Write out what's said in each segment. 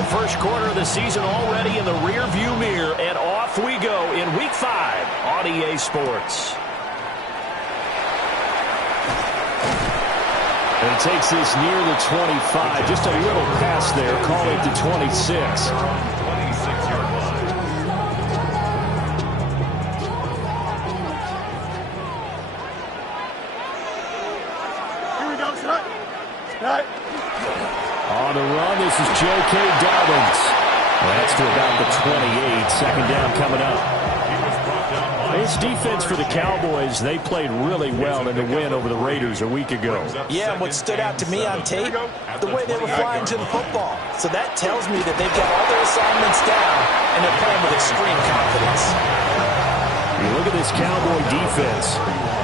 The first quarter of the season already in the rear-view mirror, and off we go in Week 5 on EA Sports. And he takes this near the 25. Just a little pass there. Call it the 26. On the run, this is J.K. Dobbins. That's to about the 28. Second down coming up. This defense for the Cowboys, they played really well in the win over the Raiders a week ago. Yeah, and what stood out to me on tape, the way they were flying to the football. So that tells me that they've got all their assignments down, and they're playing with extreme confidence. You look at this Cowboy defense.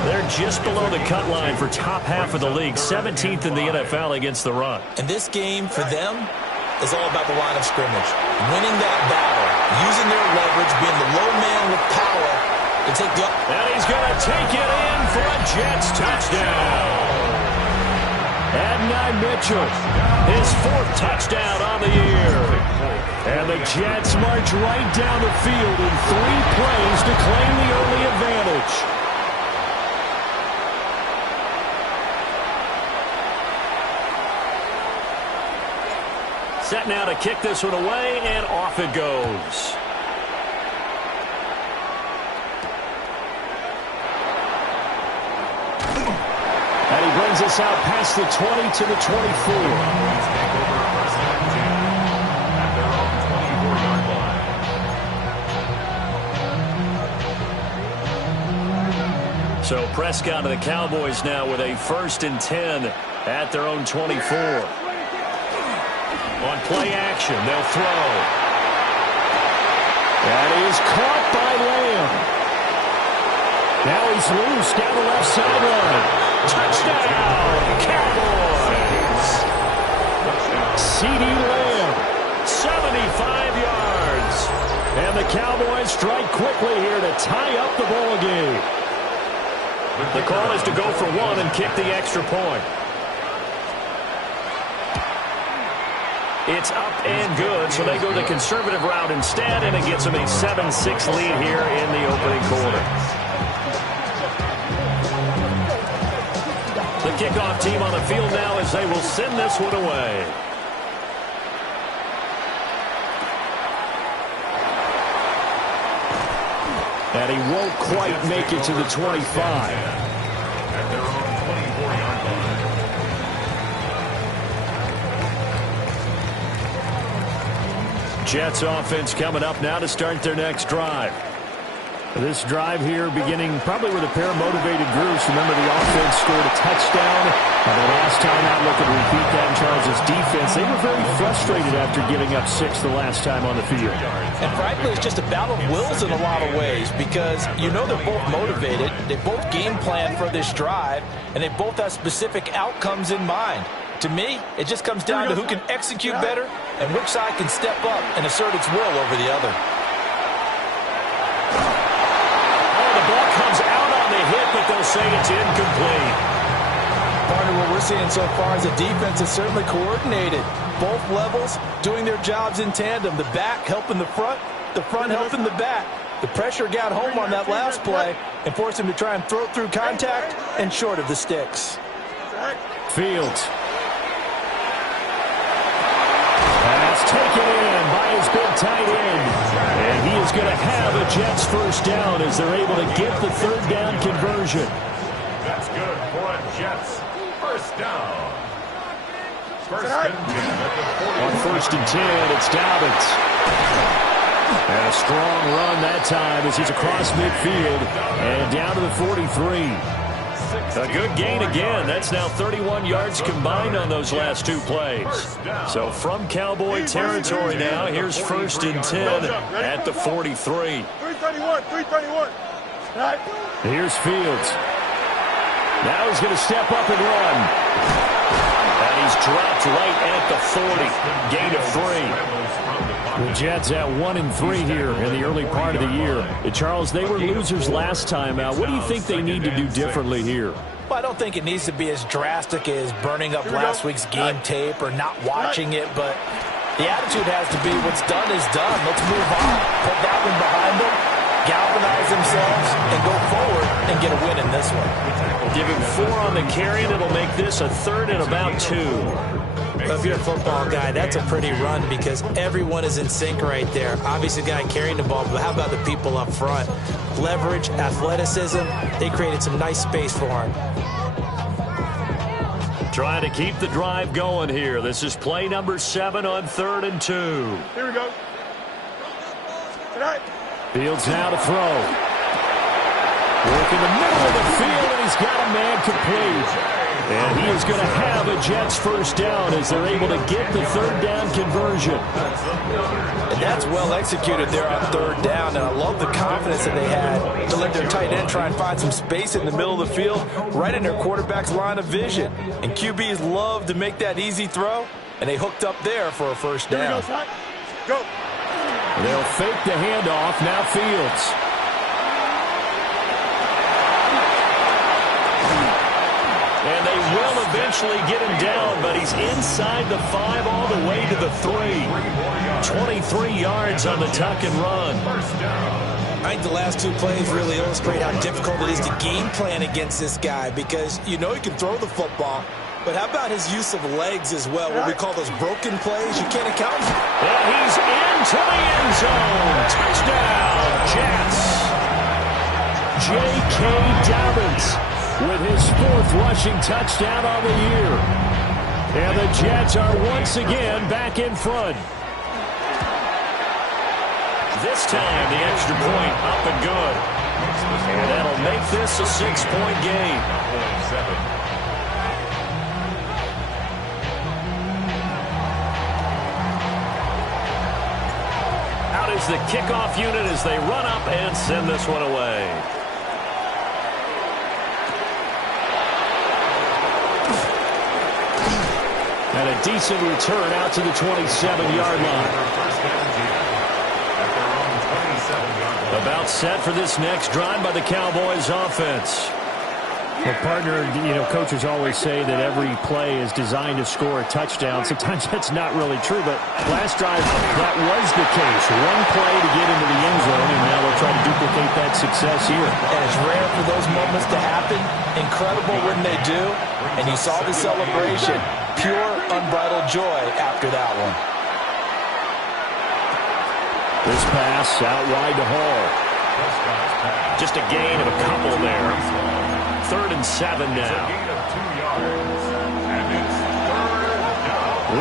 They're just below the cut line for top half of the league, 17th in the NFL against the run. And this game, for them, is all about the line of scrimmage. Winning that battle, using their leverage, being the low man with power to take the... And he's going to take it in for a Jets touchdown. Adonai Mitchell, his 4th touchdown on the year. And the Jets march right down the field in 3 plays to claim the early advantage. Set now to kick this one away, and off it goes. And he brings us out past the 20 to the 24. So Prescott and the Cowboys now with a 1st and 10 at their own 24. On play action, they'll throw. That is caught by Lamb. Now he's loose down the left sideline. Touchdown, Cowboys! CeeDee Lamb. 75 yards. And the Cowboys strike quickly here to tie up the ball game. The call is to go for 1 and kick the extra point. It's up and good, so they go the conservative route instead, and it gets them a 7-6 lead here in the opening quarter. The kickoff team on the field now as they will send this one away. And he won't quite make it to the 25. Jets offense coming up now to start their next drive. This drive here beginning probably with a pair of motivated groups. Remember, the offense scored a touchdown. And the last time out, looking to repeat that in Charles' defense. They were very frustrated after giving up 6 the last time on the field. And frankly, it's just a battle of wills in a lot of ways because you know they're both motivated. They both game plan for this drive, and they both have specific outcomes in mind. To me, it just comes down to who can execute better and which side can step up and assert its will over the other. Oh, the ball comes out on the hit, but they'll say it's incomplete. Partner, what we're seeing so far is the defense is certainly coordinated. Both levels doing their jobs in tandem. The back helping the front helping the back. The pressure got home on that last play and forced him to try and throw through contact and short of the sticks. Fields. Pass taken in by his big tight end. And he is going to have a Jets 1st down as they're able to get the 3rd down conversion. That's good for a Jets 1st down. On 1st and 10, it's Dobbins. And a strong run that time as he's across midfield and down to the 43. A good gain again. That's now 31 yards combined on those last 2 plays. So from Cowboy territory now, here's 1st and 10 at the 43. 331. Here's Fields. Now he's going to step up and run. And he's dropped right at the 40. Gain of 3. The Jets at 1-3 here in the early part of the year. And Charles, they were losers last time out. What do you think they need to do differently here? Well, I don't think it needs to be as drastic as burning up last week's game tape or not watching it, but The attitude has to be what's done is done. Let's move on. Put that one behind them, galvanize themselves, and go forward and get a win in this one. Give him 4 on the carry, and it'll make this a 3rd and about 2. If you're a football guy, that's a pretty run because everyone is in sync right there. Obviously, the guy carrying the ball, but how about the people up front? Leverage, athleticism, they created some nice space for him. Trying to keep the drive going here. This is play number 7 on 3rd and 2. Here we go. All right. Fields now to throw. Work in the middle of the field, and he's got a man complete. And he is going to have a Jets first down as they're able to get the 3rd down conversion. And that's well executed there on 3rd down. And I love the confidence that they had to let their tight end try and find some space in the middle of the field, right in their quarterback's line of vision. And QBs love to make that easy throw, and they hooked up there for a first down. Go. They'll fake the handoff. Now Fields. And they will eventually get him down, but he's inside the 5 all the way to the 3. 23 yards on the tuck and run. I think the last 2 plays really illustrate how difficult it is to game plan against this guy because you know he can throw the football, but how about his use of legs as well, what we call those broken plays? You can't account for. And he's into the end zone. Touchdown, Jets. J.K. Dobbins with his 4th rushing touchdown on the year. And the Jets are once again back in front. This time, the extra point up and good. And that'll make this a 6-point game. Out is the kickoff unit as they run up and send this one away. And a decent return out to the 27-yard line. About set for this next drive by the Cowboys offense. Well, partner, coaches always say that every play is designed to score a touchdown. Sometimes that's not really true, but last drive, that was the case. One play to get into the end zone, and now they'll try to duplicate that success here. And it's rare for those moments to happen. Incredible when they do. And you saw the celebration. Pure, unbridled joy after that one. This pass out wide to Hall. Just a gain of a couple there. 3rd and 7 now.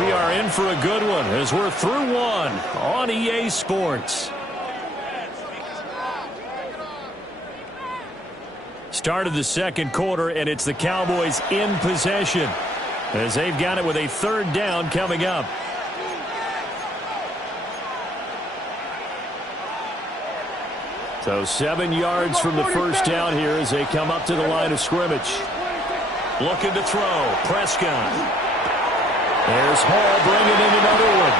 We are in for a good one as we're through 1 on EA Sports. Start of the 2nd quarter, and it's the Cowboys in possession as they've got it with a 3rd down coming up. So 7 yards from the first down here as they come up to the line of scrimmage. Looking to throw. Prescott. There's Hall bringing in another one.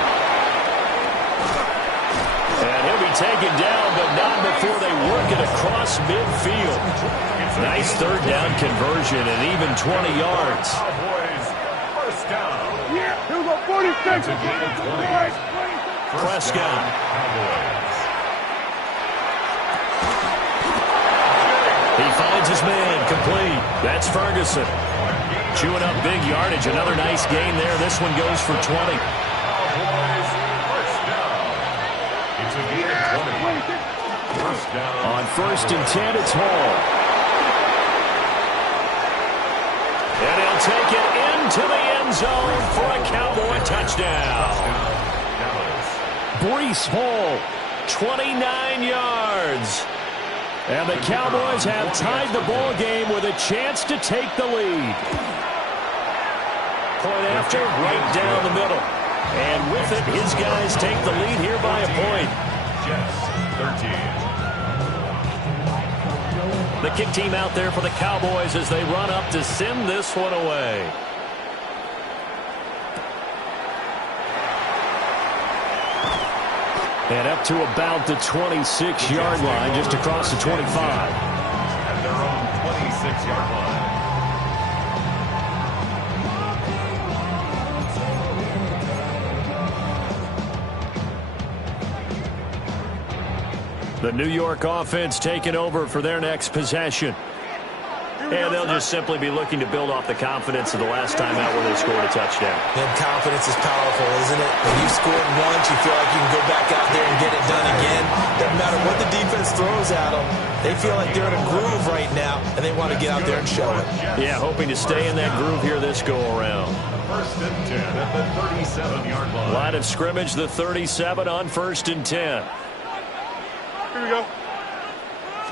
And he'll be taken down, but not before they work it across midfield. Nice 3rd down conversion and even 20 yards. First down. Here we go, 46. Prescott. He finds his man complete. That's Ferguson. Chewing up big yardage. Another nice gain there. This one goes for 20. On 1st and 10, it's Hall. And he'll take it into the end zone for a Cowboy touchdown. Breece Hall, 29 yards. And the Cowboys have tied the ball game with a chance to take the lead. Point after, right down the middle. And with it, his guys take the lead here by a point. Jets, 13. The kick team out there for the Cowboys as they run up to send this one away. And up to about the 26-yard line, just across the 25. At their own 26-yard line. The New York offense taking over for their next possession. And they'll just simply be looking to build off the confidence of the last time out where they scored a touchdown. And confidence is powerful, isn't it? When you've scored once, you feel like you can go back out there and get it done again. Doesn't matter what the defense throws at them. They feel like they're in a groove right now, and they want to get out there and show it. Yeah, hoping to stay in that groove here this go-around. First and 10 at the 37-yard line. Line of scrimmage, the 37 on 1st and 10. Here we go. All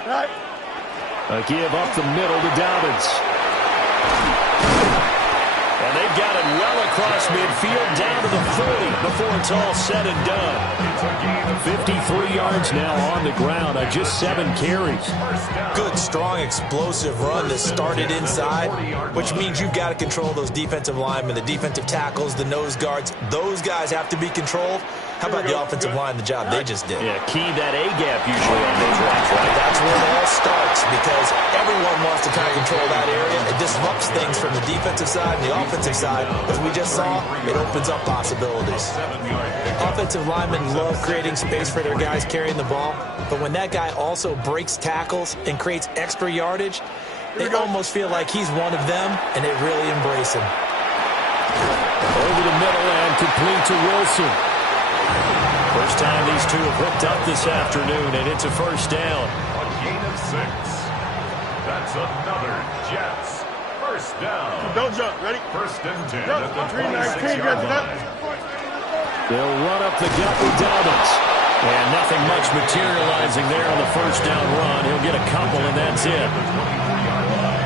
right. A give up the middle to Dobbins. And they've got it well across midfield down to the 40 before it's all said and done. 53 yards now on the ground on just 7 carries. Good, strong, explosive run that started inside, which means you've got to control those defensive linemen, the defensive tackles, the nose guards. Those guys have to be controlled. How about the offensive line, the job they just did? Yeah, key that A-gap usually on those runs, right? That's where it all starts because everyone wants to kind of control that area. It disrupts things from the defensive side and the offensive side. As we just saw, it opens up possibilities. Offensive linemen love creating space for their guys carrying the ball, but when that guy also breaks tackles and creates extra yardage, they almost feel like he's one of them, and they really embrace him. Over the middle and complete to Wilson. First time these two have hooked up this afternoon, and it's a first down. A gain of 6. That's another Jets. First down. Don't jump. Ready? First and 10 Jump. at the 319. 26-yard line. They'll run up the gut with Dobbins. And nothing much materializing there on the first down run. He'll get a couple, and that's it.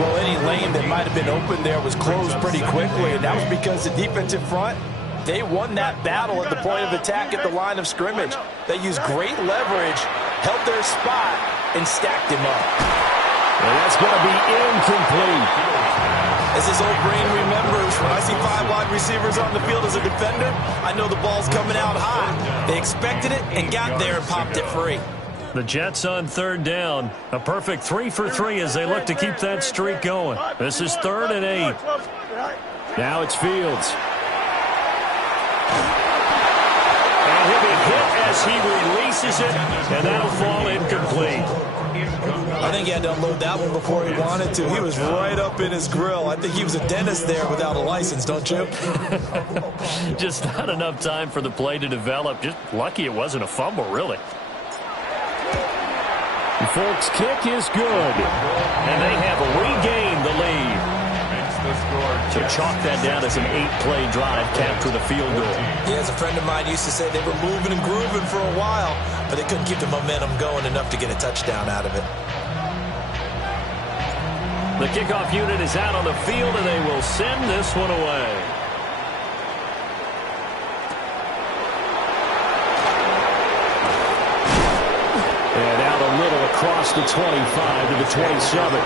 Well, any lane that might have been open there was closed pretty quickly, and that was because the defensive front, they won that battle at the point of attack at the line of scrimmage. They used great leverage, held their spot, and stacked him up. And that's going to be incomplete. As his old brain remembers, when I see 5 wide receivers on the field as a defender, I know the ball's coming out high. They expected it and got there and popped it free. The Jets on 3rd down. A perfect 3 for 3 as they look to keep that streak going. This is 3rd and 8. Now it's Fields. And he'll be hit as he releases it, and that'll fall incomplete. I think he had to unload that one before he wanted to. He was right up in his grill. I think he was a dentist there without a license, don't you? Just not enough time for the play to develop. Just lucky it wasn't a fumble, really. The Folks' kick is good, and they have regained the lead. So chalk that down as an 8-play drive, capture the field goal. Yeah, as a friend of mine used to say, they were moving and grooving for a while, but they couldn't keep the momentum going enough to get a touchdown out of it. The kickoff unit is out on the field, and they will send this one away. And out a little across the 25 to the 27.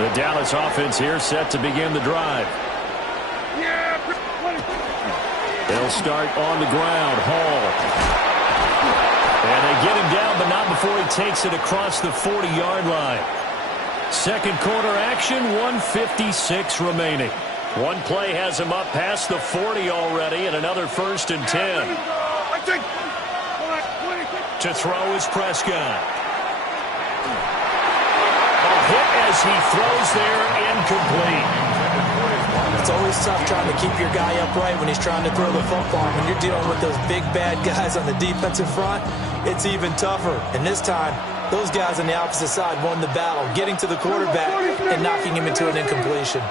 The Dallas offense here set to begin the drive. They'll start on the ground. Hall. And they get him down, but not before he takes it across the 40-yard line. Second quarter action, 1:56 remaining. One play has him up past the 40 already, and another 1st and 10. To throw is Prescott. Hit as he throws there, incomplete. It's always tough trying to keep your guy upright when he's trying to throw the football. When you're dealing with those big, bad guys on the defensive front, it's even tougher. And this time, those guys on the opposite side won the battle, getting to the quarterback and knocking him into an incompletion.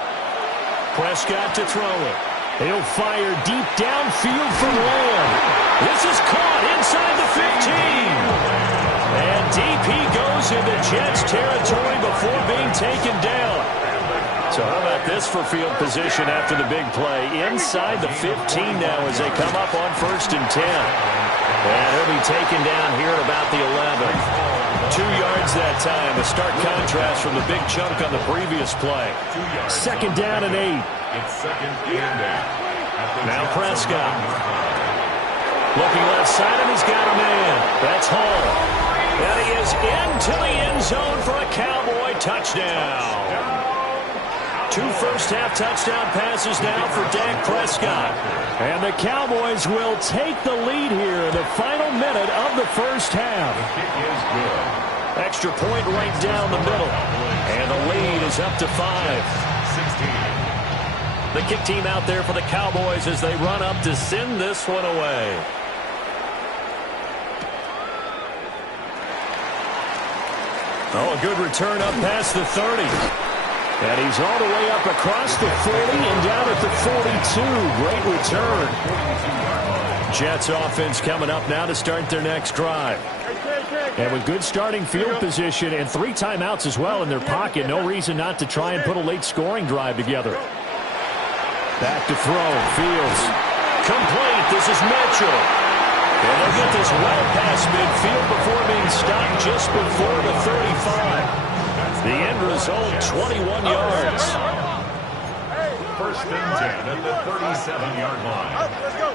Prescott to throw it. He'll fire deep downfield for Lamb. This is caught inside the 15. And deep he goes into Jets territory before being taken down. So how about this for field position after the big play? Inside the 15 now as they come up on 1st and 10. And he'll be taken down here at about the 11. 2 yards that time. A stark contrast from the big chunk on the previous play. 2nd down and 8. It's 2nd and 8. Now Prescott. Looking left side, and he's got a man. That's Hall. And he is into the end zone for a Cowboy touchdown. 2 first-half touchdown passes now for Dak Prescott. And the Cowboys will take the lead here in the final minute of the first half. Extra point right down the middle. And the lead is up to 5. 16. The kick team out there for the Cowboys as they run up to send this one away. Oh, a good return up past the 30. And he's all the way up across the 40 and down at the 42. Great return. Jets offense coming up now to start their next drive. And with good starting field position and 3 timeouts as well in their pocket, no reason not to try and put a late scoring drive together. Back to throw. Fields. Complete. This is Mitchell. And they'll get this well past midfield before being stopped just before the 35. The end result, 21 yards. First and 10 at the 37-yard line. Let's go.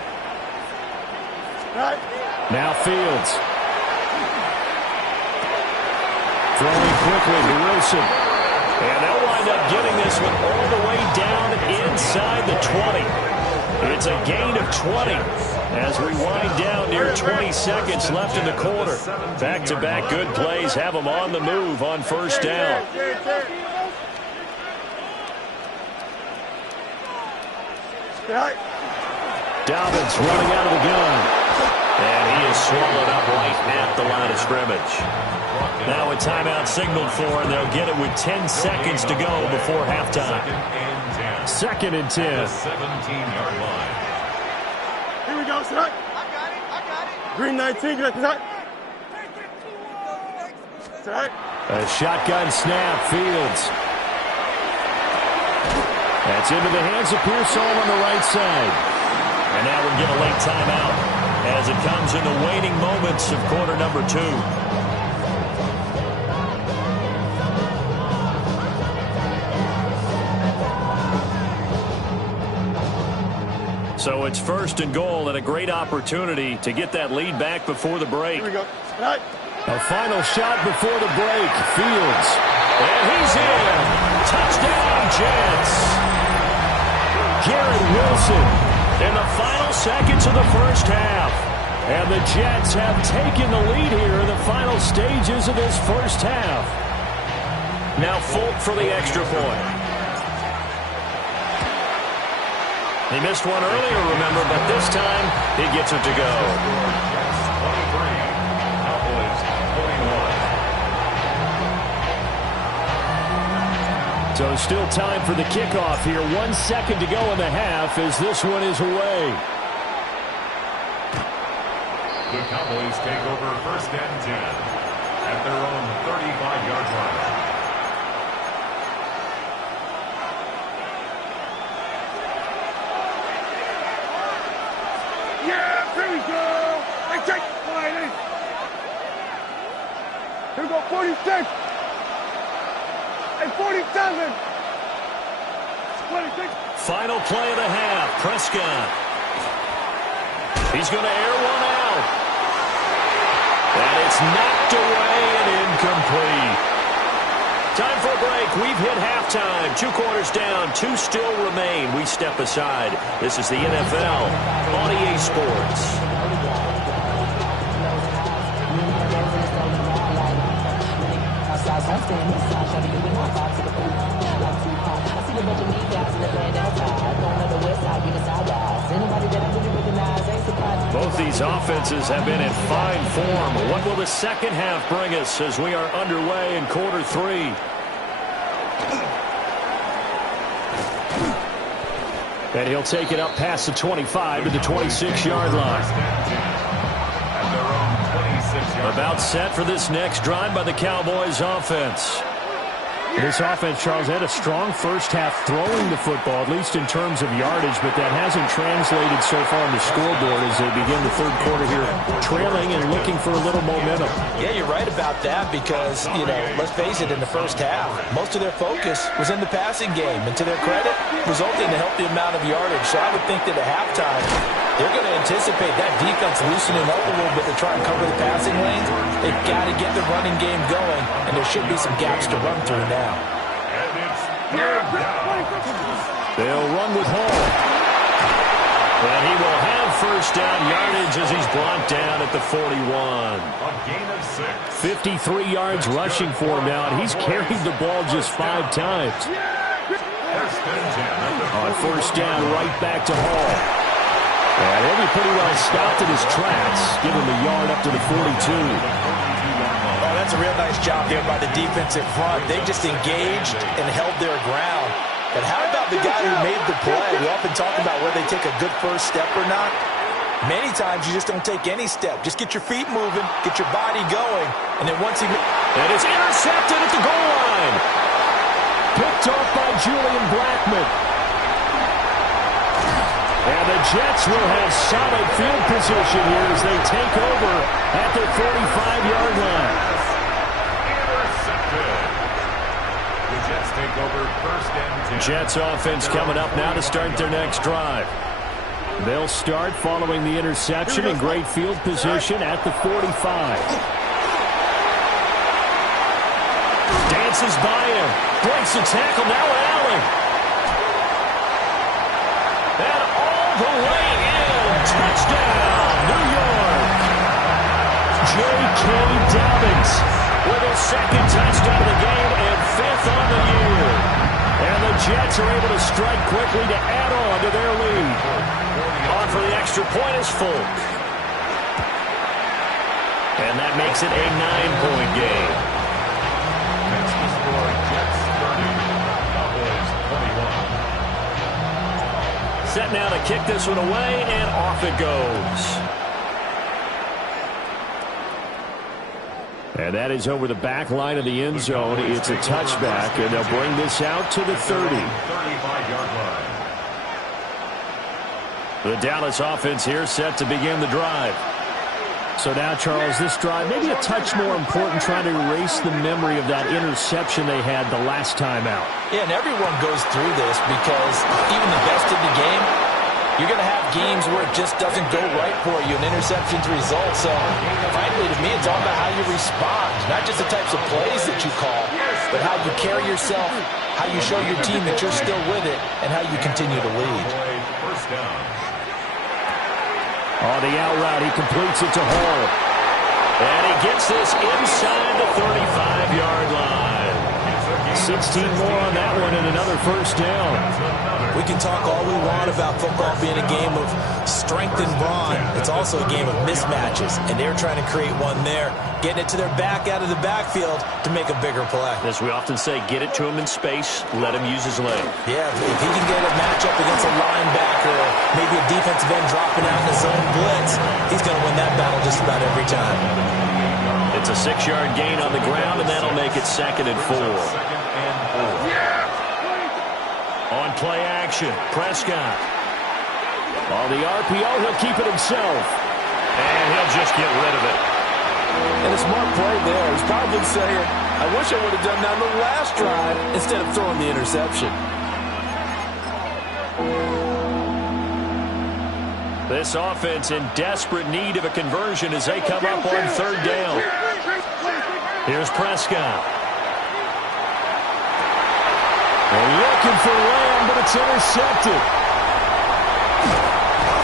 Now Fields. Throwing quickly to Wilson. And they'll wind up getting this one all the way down inside the 20. It's a gain of 20 as we wind down near 20 seconds left in the quarter. Back-to-back good plays have them on the move on first down. Dobbins running out of the gun. And he is swallowed up right at the line of scrimmage. Now a timeout signaled for, and they'll get it with 10 seconds to go before halftime. Second and 10. 17-yard line. Here we go, son. I got it. Green 19, get that. A shotgun snap. Fields. That's into the hands of Pearsall on the right side. And now we'll get a late timeout as it comes in the waning moments of quarter number 2. So it's first and goal and a great opportunity to get that lead back before the break. Here we go. A final shot before the break. Fields. And he's in. Touchdown, Jets. Garrett Wilson. In the final seconds of the first half. And the Jets have taken the lead here in the final stages of this first half. Now Folk for the extra point. He missed one earlier, remember, but this time he gets it to go. Jets 23, Cowboys 41. So still time for the kickoff here. 1 second to go in the half as this one is away. The Cowboys take over first and 10 at their own 35-yard line. Here we go. Hey, take it. Here we go, 46. And 47. 26. Final play of the half. Prescott. He's going to air one out. And it's knocked away and incomplete. Time for a break. We've hit halftime. 2 quarters down. 2 still remain. We step aside. This is the NFL on EA Sports. Both these offenses have been in fine form. What will the second half bring us as we are underway in quarter 3? And he'll take it up past the 25 to the 26-yard line. About set for this next drive by the Cowboys offense. This offense, Charles, had a strong first half throwing the football, at least in terms of yardage, but that hasn't translated so far on the scoreboard as they begin the third quarter here, trailing and looking for a little momentum. Yeah, you're right about that because, let's face it, in the first half, most of their focus was in the passing game. And to their credit, resulting in a healthy amount of yardage. So I would think that at halftime, they're going to anticipate that defense loosening up a little bit to try and cover the passing lanes. They've got to get the running game going, and there should be some gaps to run through now. And it's third down. They'll run with Hall. And he will have first down yardage as he's brought down at the 41. A gain of 6. 53 yards rushing for him now, and he's carried the ball just 5 times. On first down, right back to Hall. And he'll be pretty well stopped in his tracks. Give him a yard up to the 42. Oh, that's a real nice job there by the defensive front. They just engaged and held their ground. But how about the guy who made the play? We often talk about whether they take a good first step or not. Many times you just don't take any step. Just get your feet moving, get your body going, and then once he... And it's intercepted at the goal line. Picked off by Julian Blackman. And the Jets will have solid field position here as they take over at the 45-yard line. Jets take over first and 10. Jets offense coming up now to start their next drive. They'll start following the interception in great field position at the 45. Dances by him. Breaks the tackle. Now Allen. And all the way in. Touchdown, New York. J.K. Dobbins with his second touchdown of the game and 5th on the year. And the Jets are able to strike quickly to add on to their lead. On for the extra point is Folk. And that makes it a 9-point game. That's the score. Jets 30, Cowboys 21. Set now to kick this one away, and off it goes. And that is over the back line of the end zone. It's a touchback, and they'll bring this out to the 30. 35-yard line. The Dallas offense here set to begin the drive. So now, Charles, this drive maybe a touch more important, trying to erase the memory of that interception they had the last time out. Yeah, and everyone goes through this because even the best in the game, you're going to have games where it just doesn't go right for you, and interceptions result. So, frankly, to me, it's all about how you respond, not just the types of plays that you call, but how you carry yourself, how you show your team that you're still with it, and how you continue to lead. First down. On the out route, he completes it to Hall. And he gets this inside the 35-yard line. 16 more on that one and another first down. We can talk all we want about football being a game of strength and brawn. It's also a game of mismatches, and they're trying to create one there, getting it to their back out of the backfield to make a bigger play. As we often say, get it to him in space, let him use his leg. Yeah, if he can get a matchup against a linebacker, maybe a defensive end dropping out in the zone blitz, he's going to win that battle just about every time. It's a 6-yard gain on the ground, and that'll make it 2nd and 4. On play action, Prescott. On the RPO, he'll keep it himself. And he'll just get rid of it. And a smart play there. He's probably saying, I wish I would have done that on the last drive instead of throwing the interception. This offense in desperate need of a conversion as they come up on 3rd down. Here's Prescott. They're looking for Lamb, but it's intercepted.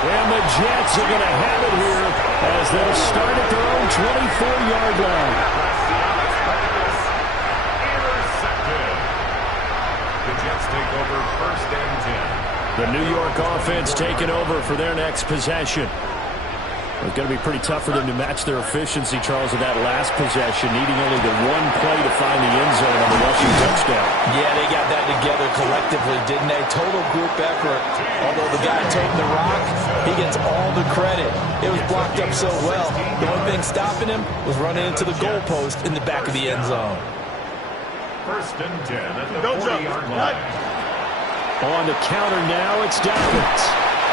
And the Jets are going to have it here as they'll start at their own 24-yard line. Intercepted. The Jets take over first and 10. The New York offense taking over for their next possession. It's going to be pretty tough for them to match their efficiency, Charles, of that last possession, needing only the one play to find the end zone on the rushing touchdown. Yeah, they got that together collectively, didn't they? Total group effort. Although the guy toting the rock, he gets all the credit. It was blocked up so well. The only thing stopping him was running into the goalpost in the back of the end zone. First and 10 at the 40-yard line. On the counter now, it's Dobbins.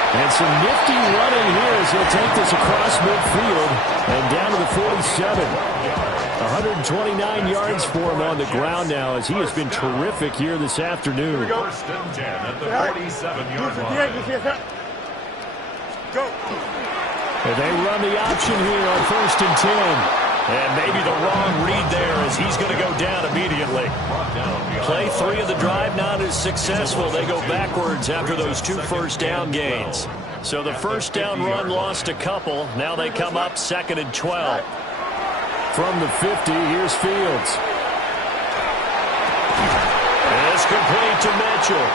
And some nifty running here as he'll take this across midfield and down to the 47. 129 yards for him on the ground now as he has been terrific here this afternoon. First and 10 at the 47-yard line. Go. And they run the option here on 1st and 10. And maybe the wrong read there as he's going to go down immediately. Play 3 of the drive not as successful. They go backwards after those 2 first down gains. So the first down run lost a couple. Now they come up 2nd and 12. From the 50, here's Fields. It's complete to Mitchell.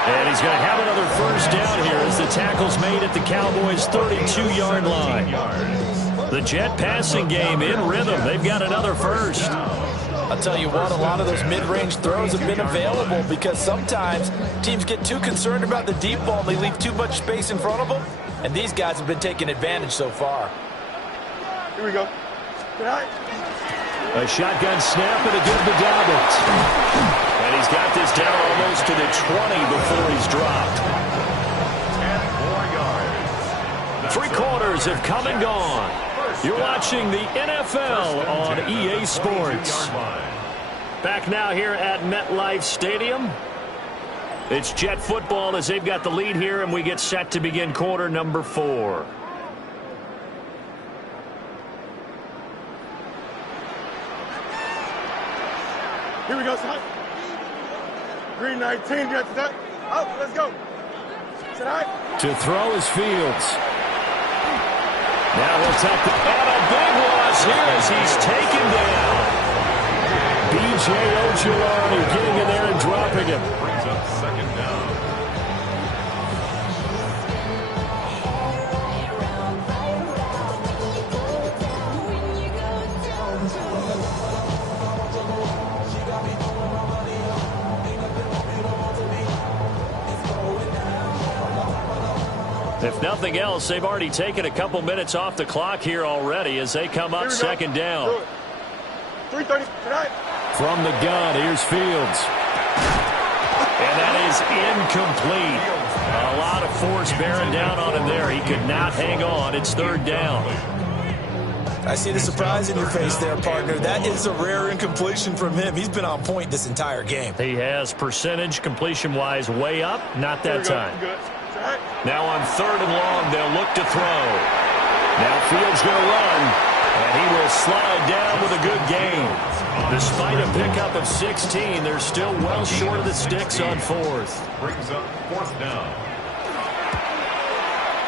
And he's going to have another first down here as the tackle's made at the Cowboys' 32-yard line. The Jet passing game in rhythm. They've got another first. I'll tell you what, a lot of those mid-range throws have been available because sometimes teams get too concerned about the deep ball. They leave too much space in front of them, and these guys have been taking advantage so far. Here we go. A shotgun snap and a good to Dobbins. And he's got this down almost to the 20 before he's dropped. 10 more yards. 3 quarters have come and gone. You're watching the NFL on EA Sports. Back now here at MetLife Stadium. It's Jet football as they've got the lead here, and we get set to begin quarter number 4. Here we go, son. Green 19, Jets set. Up, let's go. Set high. To throw is Fields. Now we'll take the... And a big loss here as he's taken down. B.J. Ojulari getting in there and dropping him. Brings up 2nd down. If nothing else, they've already taken a couple minutes off the clock here already as they come up 2nd down. 3:30 tonight. From the gun, here's Fields. And that is incomplete. A lot of force bearing down on him there. He could not hang on. It's 3rd down. I see the surprise in your face there, partner. That is a rare incompletion from him. He's been on point this entire game. He has percentage completion-wise way up. Not that time. Now on 3rd and long, they'll look to throw. Now Fields going to run, and he will slide down with a good gain. Despite a pickup of 16, they're still well short of the sticks on 4th. Brings up 4th down.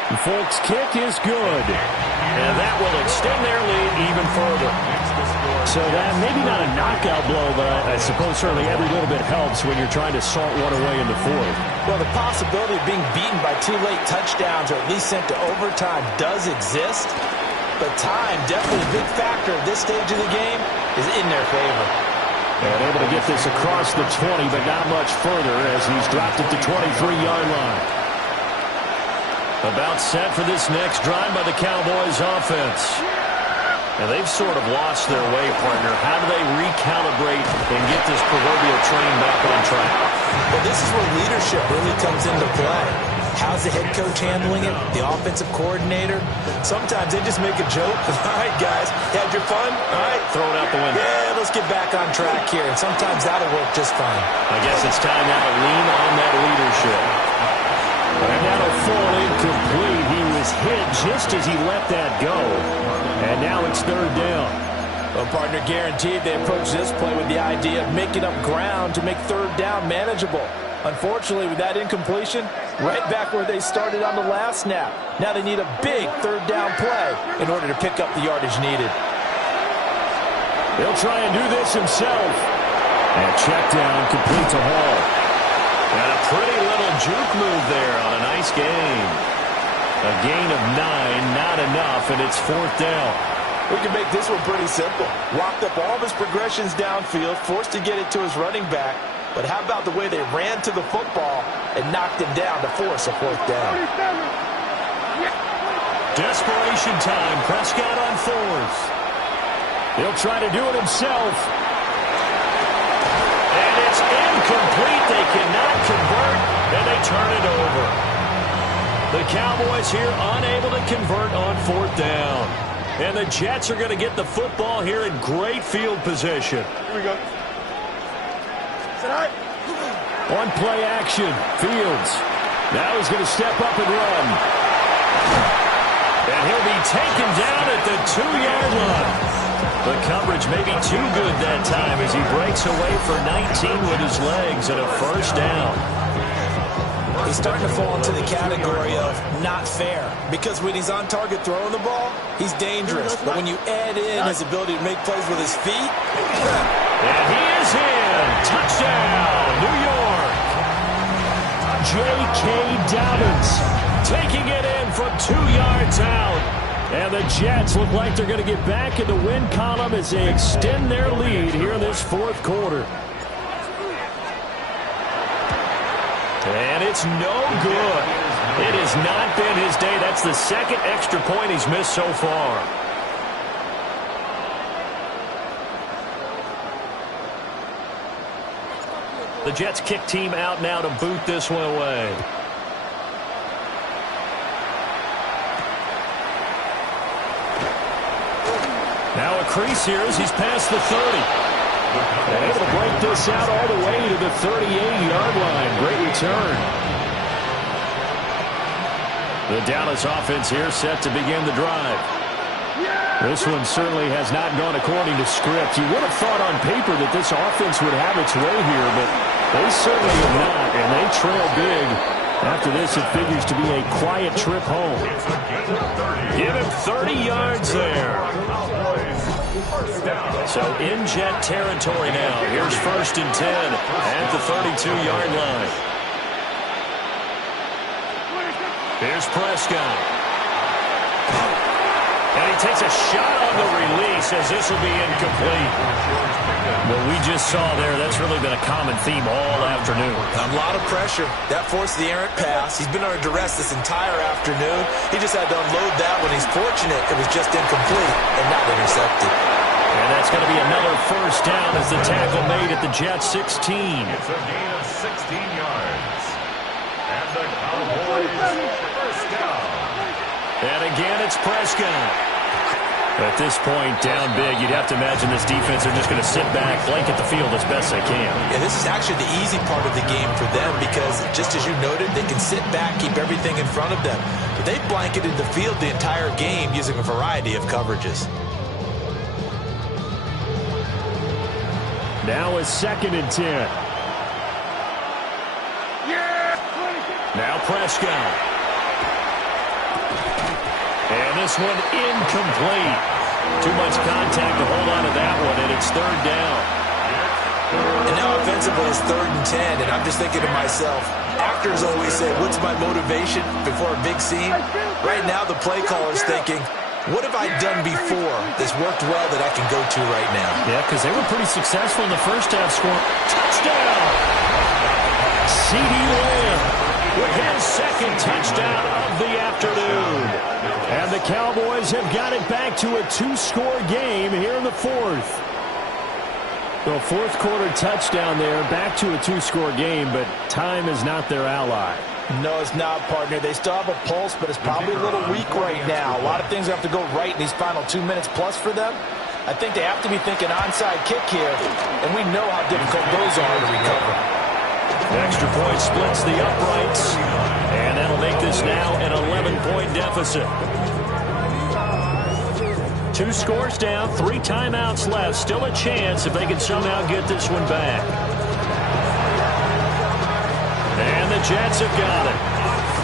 The Folks' kick is good, and that will extend their lead even further. So that maybe not a knockout blow, but I suppose certainly every little bit helps when you're trying to salt one away in the 4th. Well, the possibility of being beaten by 2 late touchdowns or at least sent to overtime does exist, but time, definitely a big factor at this stage of the game, is in their favor. And able to get this across the 20, but not much further as he's dropped at the 23-yard line. About set for this next drive by the Cowboys offense. And they've sort of lost their way, partner. How do they recalibrate and get this proverbial train back on track? Well, this is where leadership really comes into play. How's the head coach handling it? The offensive coordinator? Sometimes they just make a joke. All right, guys, had your fun? All right. Throw it out the window. Yeah, let's get back on track here. And sometimes that'll work just fine. I guess it's time now to lean on that leadership. And that'll fall incomplete. He was hit just as he let that go. And now it's 3rd down. Well, partner, guaranteed they approach this play with the idea of making up ground to make 3rd down manageable. Unfortunately, with that incompletion, right back where they started on the last snap. Now they need a big 3rd down play in order to pick up the yardage needed. He'll try and do this himself. And check down, complete to Hall. And a pretty little juke move there on a nice gain. A gain of 9, not enough, and it's 4th down. We can make this one pretty simple. Locked up all of his progressions downfield, forced to get it to his running back. But how about the way they ran to the football and knocked him down to force a 4th down? Desperation time. Prescott on 4th. He'll try to do it himself. And it's incomplete. They cannot convert, and they turn it over. The Cowboys here unable to convert on 4th down. And the Jets are going to get the football here in great field position. Here we go. On play action, Fields. Now he's going to step up and run. And he'll be taken down at the 2-yard line. The coverage may be too good that time as he breaks away for 19 with his legs and a first down. He's starting to fall into the category of not fair, because when he's on target throwing the ball, he's dangerous. But when you add in his ability to make plays with his feet. And he is in. Touchdown, New York. J.K. Dobbins taking it in from 2 yards out. And the Jets look like they're going to get back in the win column as they extend their lead here in this fourth quarter. And it's no good. It has not been his day. That's the second extra point he's missed so far. The Jets kick team out now to boot this one away. Now a crease here as he's past the 30. And able to break this out all the way to the 38-yard line. Great return. The Dallas offense here set to begin the drive. This one certainly has not gone according to script. You would have thought on paper that this offense would have its way here, but they certainly have not, and they trail big. After this, it figures to be a quiet trip home. Give him 30 yards there. So in Jet territory now. Here's 1st and 10 at the 32-yard line. Here's Prescott. And he takes a shot on the release as this will be incomplete. What we just saw there, that's really been a common theme all afternoon. A lot of pressure. That forced the errant pass. He's been under duress this entire afternoon. He just had to unload that when he's fortunate it was just incomplete and not intercepted. And that's going to be another first down as the tackle made at the Jets 16. It's a gain of 16 yards. And the Cowboys first down. And again, it's Prescott. At this point, down big, you'd have to imagine this defense are just going to sit back, blanket the field as best they can. Yeah, this is actually the easy part of the game for them because, just as you noted, they can sit back, keep everything in front of them. But they've blanketed the field the entire game using a variety of coverages. Now is 2nd and 10. Now Prescott. And this one incomplete. Too much contact to hold on to that one, and it's 3rd down. And now offensively it's 3rd and 10, and I'm just thinking to myself, actors always say, what's my motivation before a big scene? Right now the play caller's thinking, what have I done before that's worked well that I can go to right now? Yeah, because they were pretty successful in the first half scoring. Touchdown! CeeDee Lamb with his 2nd touchdown of the afternoon. And the Cowboys have got it back to a 2-score game here in the 4th. The 4th quarter touchdown there, back to a 2-score game, but time is not their ally. No, it's not, partner. They still have a pulse, but it's probably a little weak right now. A lot of things have to go right in these final 2 minutes plus for them. I think they have to be thinking onside kick here, and we know how difficult those are to recover. The extra point splits the uprights, and that'll make this now an 11-point deficit. 2 scores down, 3 timeouts left. Still a chance if they can somehow get this one back. And the Jets have got it.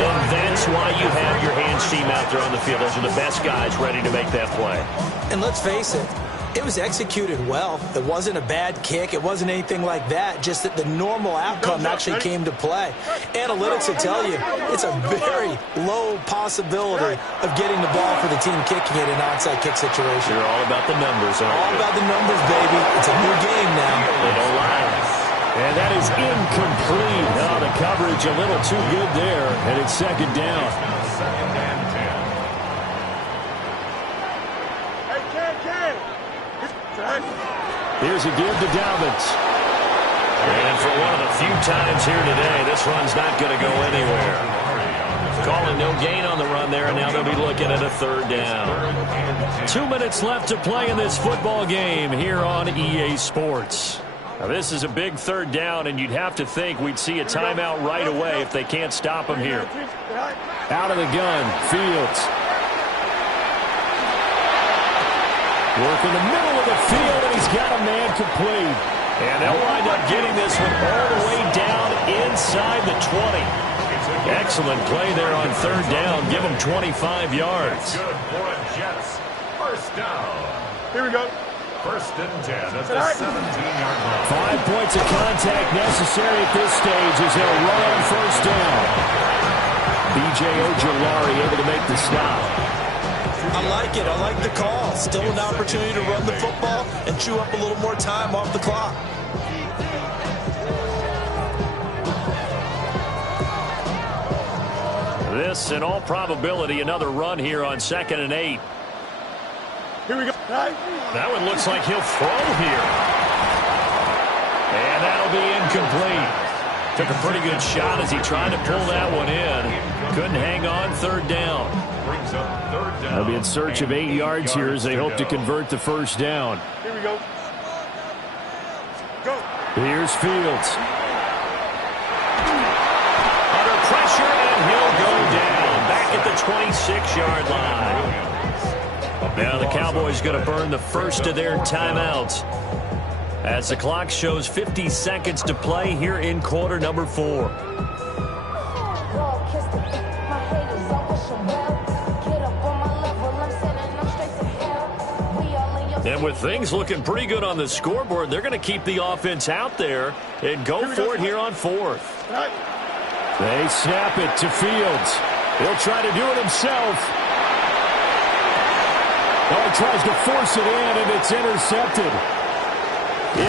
And that's why you have your hands team out there on the field. Those are the best guys ready to make that play. And let's face it, it was executed well. It wasn't a bad kick. It wasn't anything like that. Just that the normal outcome actually came to play. Analytics will tell you it's a very low possibility of getting the ball for the team kicking it in an onside kick situation. You're all about the numbers, aren't you? All about the numbers, baby. It's a new game now. They don't lie. And that is incomplete. Oh, the coverage a little too good there. And it's 2nd down. Here's a give to Dobbins. And for one of the few times here today, this run's not going to go anywhere. Calling no gain on the run there, and now they'll be looking at a 3rd down. 2 minutes left to play in this football game here on EA Sports. Now, this is a big 3rd down, and you'd have to think we'd see a timeout right away if they can't stop him here. Out of the gun, Fields. Working the middle of the field, and he's got a man complete. And they'll wind up getting this one all the way down inside the 20. Excellent play there on third down. Give them 25 yards. Good for a Jets. First down. Here we go. First and 10 at the 17-yard line. 5 points of contact necessary at this stage as they'll run on first down. B.J. Ojolari able to make the stop. I like it. I like the call. Still an opportunity to run the football and chew up a little more time off the clock. This, in all probability, another run here on 2nd and 8. Here we go. Right. That one looks like he'll throw here. And that'll be incomplete. Took a pretty good shot as he tried to pull that one in. Couldn't hang on third down. Brings up third down. They'll be in search of 8 yards here as they hope to convert the first down. Here we go. Go. Here's Fields. Under pressure, and he'll go down. Back at the 26-yard line. Now the Cowboys going to burn the first of their timeouts as the clock shows 50 seconds to play here in quarter number 4. And with things looking pretty good on the scoreboard, they're going to keep the offense out there and go for it here on 4th. They snap it to Fields. He'll try to do it himself. Oh, he tries to force it in, and it's intercepted.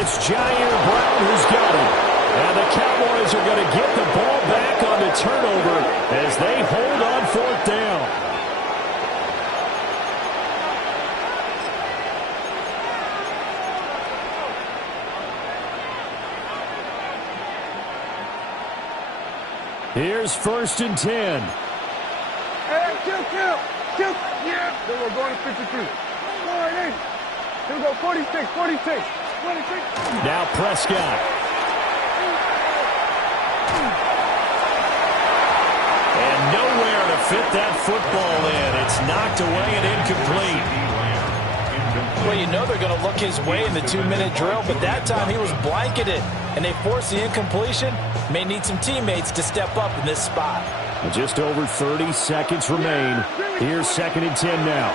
It's Jair Brown who's got it. And the Cowboys are going to get the ball back on the turnover as they hold on 4th down. Here's 1st and 10. Hey, kill. Yeah. Then we're going to 52. All right, in. Here we go, 46. Now Prescott. And nowhere to fit that football in. It's knocked away and incomplete. Well, you know they're going to look his way in the 2-minute drill, but that time he was blanketed, and they forced the incompletion. May need some teammates to step up in this spot. Just over 30 seconds remain. Here's 2nd and 10 now.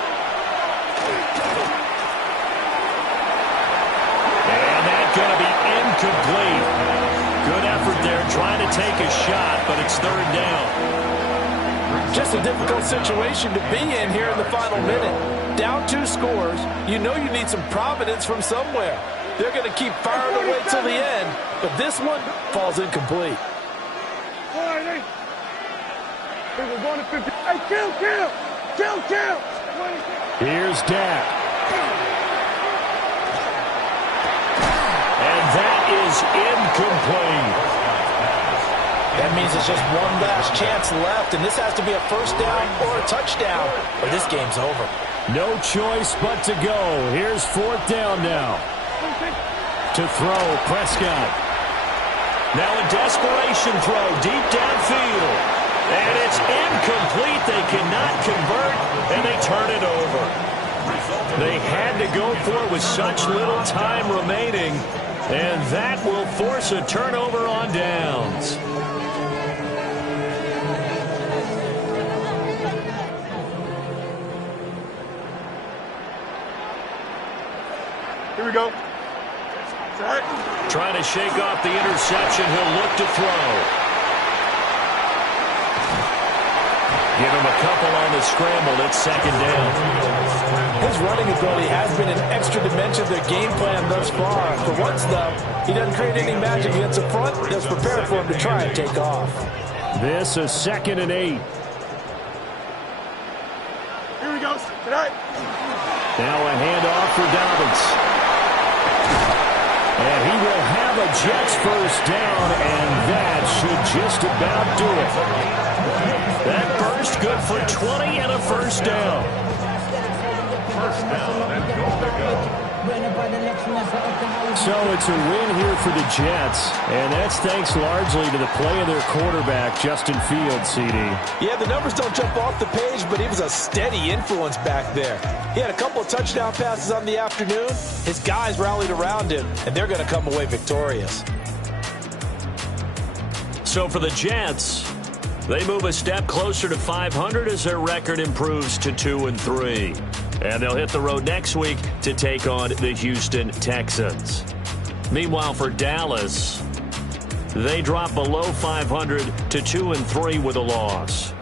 And that's going to be incomplete. Good effort there trying to take a shot, but it's 3rd down. Just a difficult situation to be in here in the final minute. Down 2 scores, you know you need some providence from somewhere. They're going to keep firing away till the end, but this one falls incomplete. All right, in. Here we're going to 50. Hey, kill. Here's Dak. And that is incomplete. That means it's just one last chance left, and this has to be a first down or a touchdown, or this game's over. No choice but to go. Here's 4th down now. To throw, Prescott. Now a desperation throw deep downfield. And it's incomplete. They cannot convert, and they turn it over. They had to go for it with such little time remaining, and that will force a turnover on downs. Here we go. Trying to shake off the interception. He'll look to throw. Give him a couple on the scramble. It's 2nd down. His running ability has been an extra dimension of their game plan thus far. For once, though, he doesn't create any magic against the front. That's prepared for him to try and take off. This is 2nd and 8. Here we go. Tonight. Now a handoff for Dobbins. And he will have a Jets first down, and that should just about do it. That burst good for 20 and a first down. First down and goal to go. So it's a win here for the Jets, and that's thanks largely to the play of their quarterback, Justin Fields, CD. Yeah, the numbers don't jump off the page, but he was a steady influence back there. He had a couple of touchdown passes on the afternoon. His guys rallied around him, and they're going to come away victorious. So for the Jets, they move a step closer to 500 as their record improves to 2-3. And they'll hit the road next week to take on the Houston Texans. Meanwhile, for Dallas, they drop below 500 to 2-3 with a loss.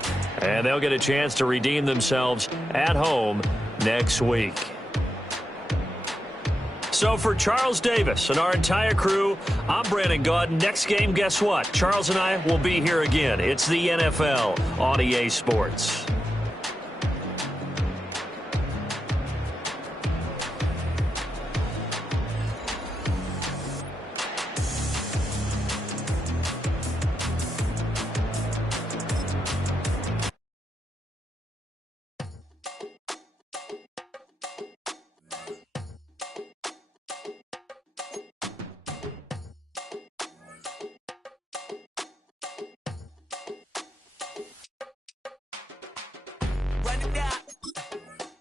And they'll get a chance to redeem themselves at home next week. So for Charles Davis and our entire crew, I'm Brandon Gaudin. Next game, guess what? Charles and I will be here again. It's the NFL on EA Sports.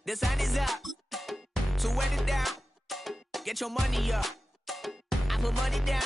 The sun is up, so wet it down. Get your money up. I put money down.